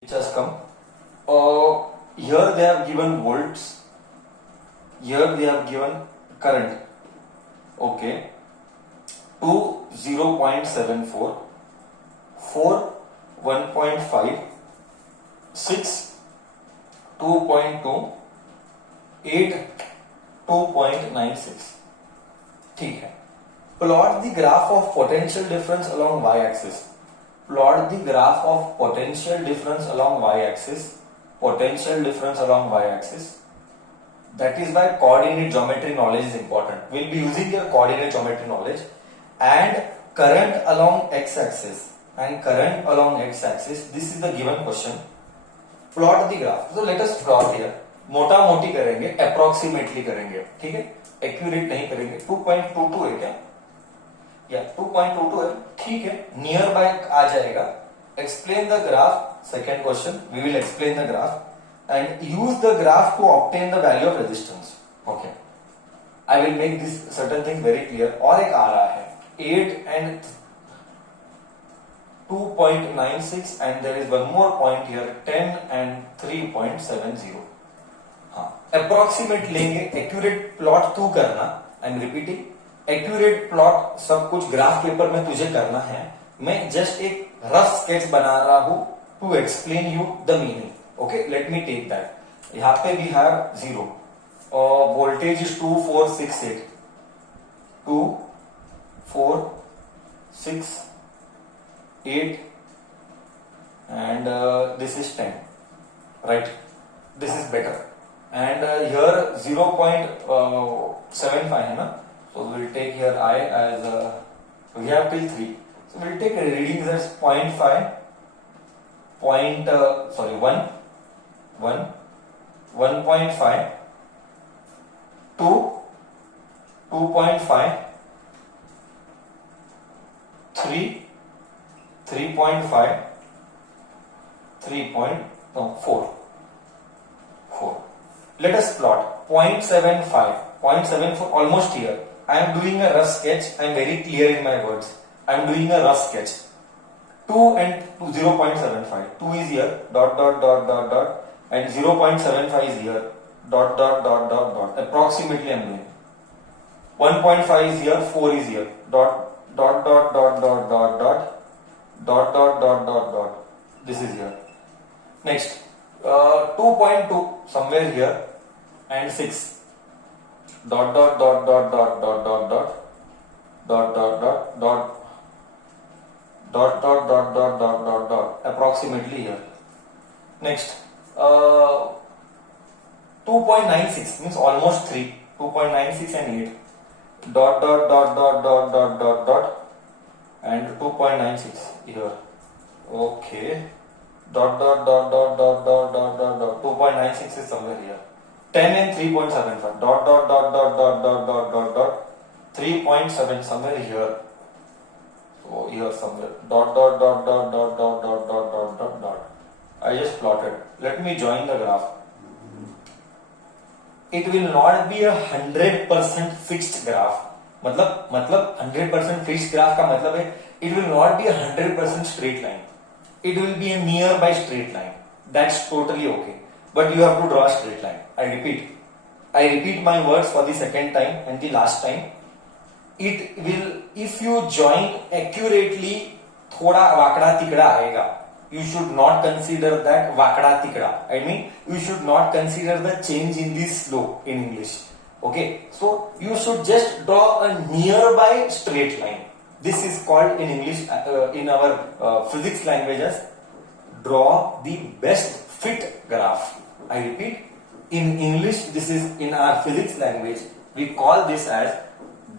which has come. Here they have given volts. Here they have given current. Okay. 2 0.74, 4 1.5, 6 2.2, 8 2.96. ठीक है. Plot the graph of potential difference along y-axis. Plot the graph of potential difference along y-axis. Potential difference along y-axis. That is why coordinate geometry knowledge is important. We'll be using your coordinate geometry knowledge and current along x-axis and current along x-axis. This is the given question. Plot the graph. So let us plot here. मोटा मोटी करेंगे, approximately करेंगे, ठीक है, accurate नहीं करेंगे. 2.22 है क्या? या 2.22 है, ठीक है, नियर बाय आ जाएगा. Explain the graph. Second question, we will explain the graph and use the graph to obtain the value of resistance. Okay, I will make this certain thing very clear. और एक आ रहा है 8 and 2.96 and there is one more point here 10 and 3.70. हाँ, approximate लेंगे, accurate plot तू करना. I am repeating, accurate plot सब कुछ ग्राफ पेपर में तुझे करना है. मैं जस्ट एक रफ स्केच बना रहा हूं to explain you the meaning. Okay, let me take that. यहां पे we have 0, voltage is 2 4 6 8, 2 4 6 8 and this is 10, right? This is better. And here 0.75 है ना, so we'll take here I as we have till 3, so we'll take a reading as 0.5 1 1.5 2 2.5 3 3.5 3.4. Let us plot 0.75, 0.74, almost here. I am doing a rough sketch. I am very clear in my words. I am doing a rough sketch. 2 and 0.75. 2 is here, dot dot dot dot dot, and 0.75 is here, dot dot dot dot dot. Approximately I am doing. 1.5 is here, 4 is here, dot dot dot dot dot dot dot, dot dot dot dot dot. This is here. Next, 2.2 somewhere here. And 6 dot dot dot dot dot dot dot dot dot dot dot dot dot dot dot dot dot dot dot approximately here. Next 2.96 means almost 3, 2.96 and 8 dot dot dot dot dot dot dot dot and 2.96 here. Okay, dot dot dot dot dot dot dot dot dot 2.96 is somewhere here. 10 and 3.75 dot dot dot dot dot dot dot dot dot 3.7 somewhere here. So here somewhere dot dot dot dot dot dot dot dot dot dot dot. I just plotted. Let me join the graph. It will not be a 100% fixed graph. मतलब 100% fixed graph का मतलब है it will not be a 100% straight line. It will be a nearby straight line. That's totally okay. But you have to draw a straight line. I repeat my words for the second time and the last time. It will, if you join accurately, थोड़ा वाकड़ा तिकड़ा आएगा. You should not consider that वाकड़ा तिकड़ा. I mean, you should not consider the change in the slope in English. Okay, so you should just draw a nearby straight line. This is called in English, in our physics languages, draw the best fit graph. I repeat, in English, this is in our physics language, we call this as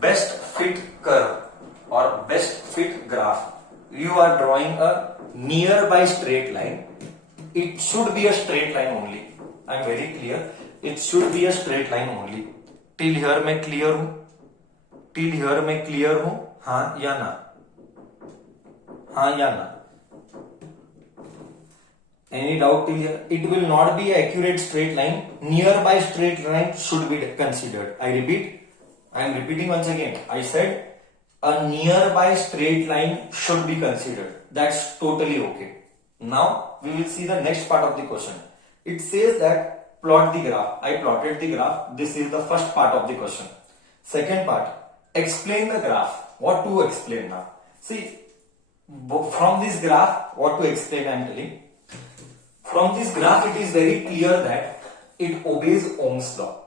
best fit curve or best fit graph. You are drawing a nearby straight line. It should be a straight line only. I am very clear. It should be a straight line only. Till here मैं clear हूं? Till here मैं clear हूं? हाँ या ना? हाँ या ना? Any doubt till here? It will not be an accurate straight line. Nearby straight line should be considered. I repeat. I am repeating once again. I said a nearby straight line should be considered. That's totally okay. Now we will see the next part of the question. It says that plot the graph. I plotted the graph. This is the first part of the question. Second part, explain the graph. What to explain now? See, from this graph, what to explain I am telling. From this graph, it is very clear that it obeys Ohm's law.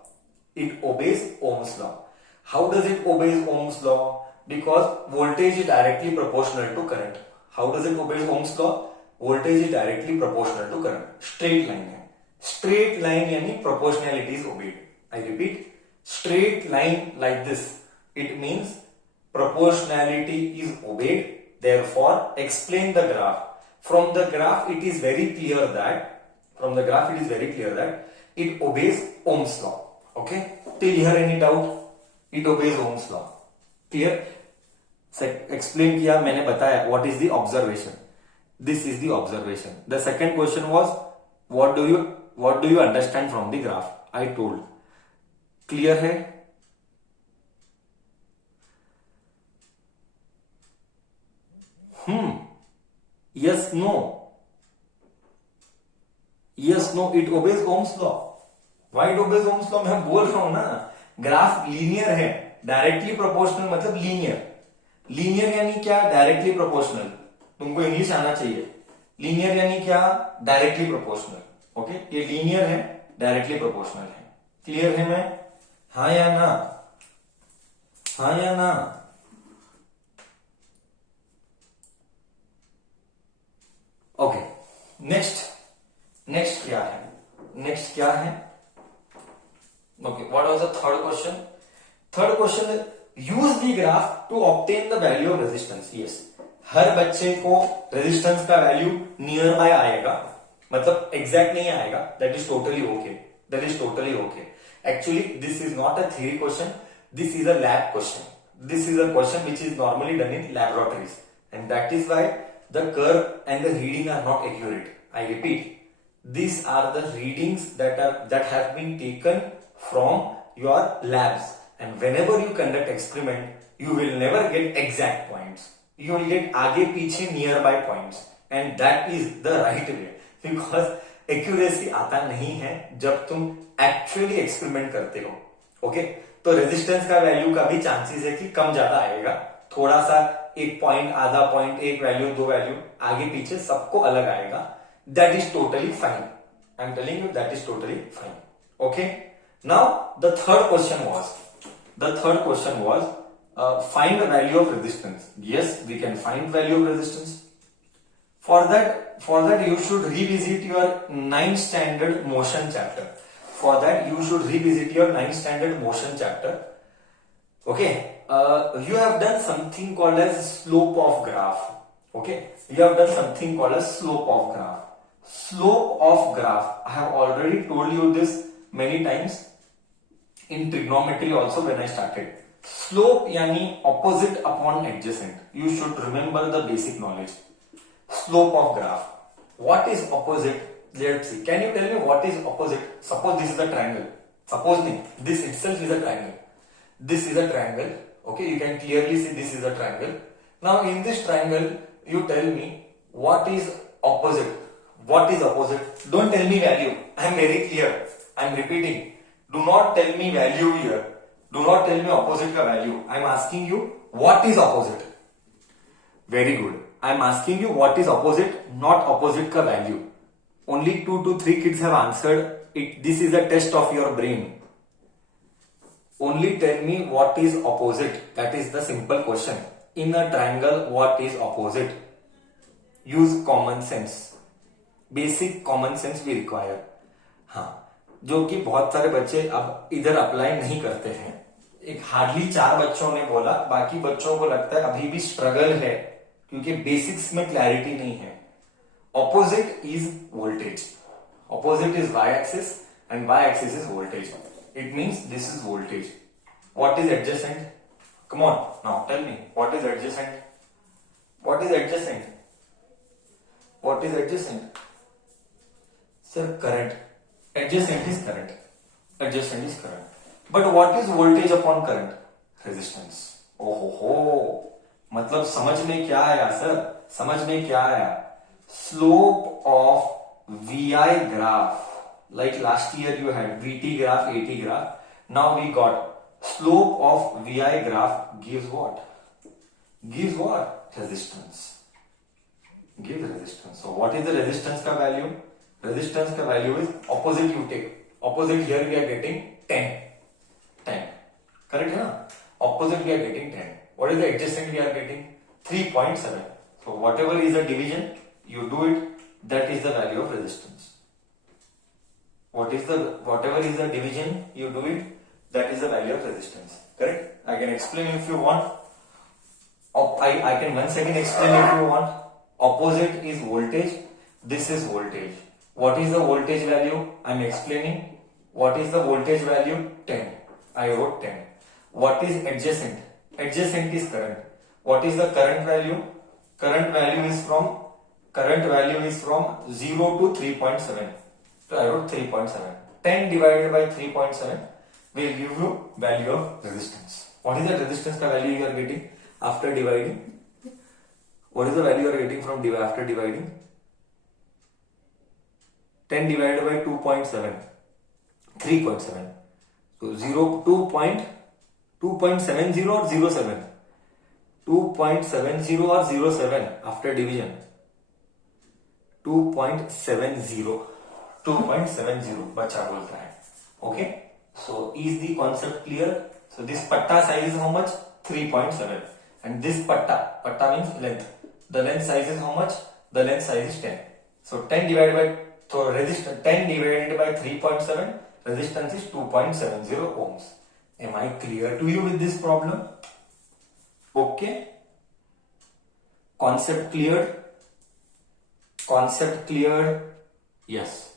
It obeys Ohm's law. How does it obey Ohm's law? Because voltage is directly proportional to current. How does it obey Ohm's law? Voltage is directly proportional to current. Straight line है. Straight line यानी proportionality is obeyed. I repeat, straight line like this. It means proportionality is obeyed. Therefore, explain the graph. From the graph, it is very clear that it obeys Ohm's law. Okay? Till here any doubt? It obeys Ohm's law. Clear? Explain किया, मैंने बताया what is the observation. This is the observation. The second question was what do you understand from the graph? I told. Clear है? Yes, no. Yes, no. It obeys Ohm's law. Why it obeys Ohm's law? मैं बोल रहा हूं ना, graph linear है. Directly proportional मतलब linear. Linear यानी क्या? Directly proportional. तुमको इंग्लिश आना चाहिए. लीनियर यानी क्या? Directly proportional. ओके, ये लीनियर है, डायरेक्टली प्रोपोर्शनल है. क्लियर है? मैं हाँ या ना? हाँ या ना? ओके, नेक्स्ट क्या है? Okay, what was the third question? Third question, use the graph to obtain the value of resistance. Yes, हर बच्चे को रेजिस्टेंस का वैल्यू नियर बाय आएगा, मतलब एग्जैक्ट नहीं आएगा. That is totally okay. Actually, this is not a theory question. This is a lab question. This is a question which is normally done in laboratories, and that is why the curve and the reading are not accurate. I repeat, these are the readings that have been taken from your labs, and whenever you conduct experiment, you will never get exact points. You will get आगे पीछे nearby points, and that is the right way, because accuracy आता नहीं है जब तुम actually experiment करते हो. Okay, तो रेजिस्टेंस का वैल्यू का भी चांसेस है कि कम ज्यादा आएगा. थोड़ा सा, एक पॉइंट, आधा पॉइंट, एक वैल्यू, दो वैल्यू, आगे पीछे सबको अलग आएगा. That is totally fine. I am telling you, that is totally fine. Okay, now the third question was find the value of resistance. Yes, we can find value of resistance. For that you should revisit your 9th standard motion chapter. Okay, you have done something called as slope of graph. Okay, you have done something called as slope of graph. Slope of graph, I have already told you this many times in trigonometry also when I started. Slope यानी opposite upon adjacent. You should remember the basic knowledge. Slope of graph. What is opposite? Let's see. Can you tell me what is opposite? Suppose this is a triangle. Suppose this itself is a triangle. This is a triangle. Okay, you can clearly see this is a triangle. Now in this triangle, you tell me what is opposite. What is opposite? Don't tell me value. I am very clear. I am repeating. Do not tell me value here. Do not tell me opposite ka value. I am asking you what is opposite. Very good. I am asking you what is opposite, not opposite ka value. Only 2 to 3 kids have answered it. This is a test of your brain. Only tell me what is opposite. That is the simple question. In a triangle, what is opposite? Use common sense. Basic common sense we require. हाँ, जो कि बहुत सारे बच्चे अब इधर apply नहीं करते हैं. एक हार्डली 4 बच्चों ने बोला, बाकी बच्चों को लगता है अभी भी स्ट्रगल है क्योंकि बेसिक्स में क्लैरिटी नहीं है. Opposite is voltage. Opposite is Y axis and Y axis is voltage. It means this is voltage. What is adjacent? Come on now tell me what is adjacent. What is adjacent? What is adjacent? Sir current. Adjacent is current. But what is voltage upon current? Resistance. ओहो, मतलब समझ में क्या आया sir? समझ में क्या आया? slope of VI graph, like last year you had VT graph, AT graph. Now we got slope of VI graph gives what? Gives what? Resistance. Gives resistance. So what is the resistance ka value? Resistance ka value is opposite you take. Opposite here we are getting 10. 10. Correct? Yeah? Opposite we are getting 10. What is the adjacent we are getting? 3.7. So whatever is the division, you do it, that is the value of resistance. Whatever is the division, you do it, that is the value of resistance. Correct? I can explain if you want. I can once again explain if you want. Opposite is voltage, this is voltage. What is the voltage value? I am explaining. What is the voltage value? 10. I wrote 10. What is adjacent? Adjacent is current. What is the current value? Current value is from 0 to 3.7. So I wrote 3.7. 10 divided by 3.7 will give you value of resistance. What is the resistance ka value you are getting after dividing? What is the value you are getting from after dividing? 10 divided by 2.7. 3.7. So 2.70 or 07? 2.70 or 07 after division? 2.70. 2.70 बच्चा बोलता है. Okay. So is the concept clear? So this patta size is how much? 3.7. And this patta means length. The length size is how much? The length size is 10. So 10 divided by 3.7, resistance is 2.70 ohms. Am I clear to you with this problem? Okay. Concept cleared? Concept cleared? Yes.